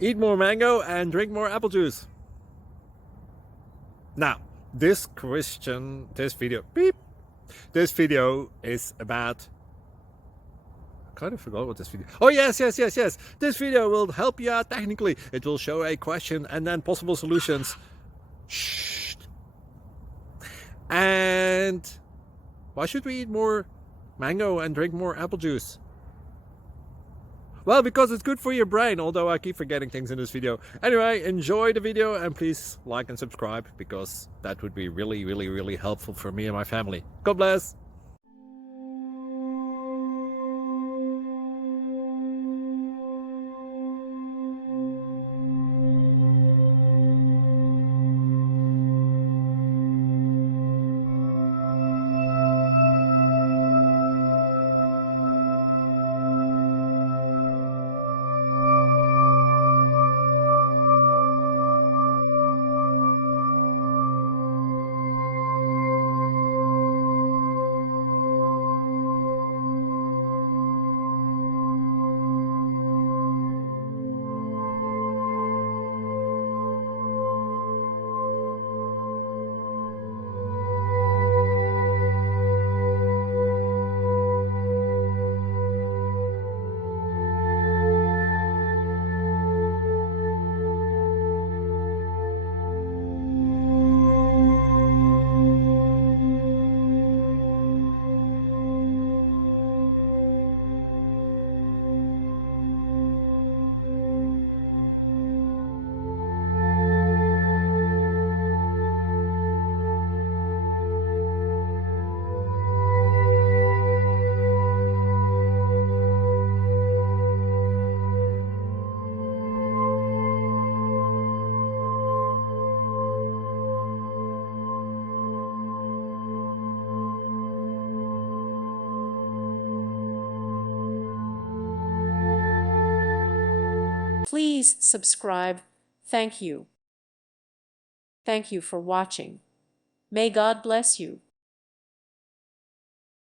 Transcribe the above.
Eat more mango and drink more apple juice. Now, this video is about, I kind of forgot what this video. Oh, yes. This video will help you out technically. It will show a question and then possible solutions. Shh. And why should we eat more mango and drink more apple juice? Well, because it's good for your brain, although I keep forgetting things in this video. Anyway, enjoy the video and please like and subscribe, because that would be really helpful for me and my family. God bless! Please subscribe. Thank you. Thank you for watching. May God bless you.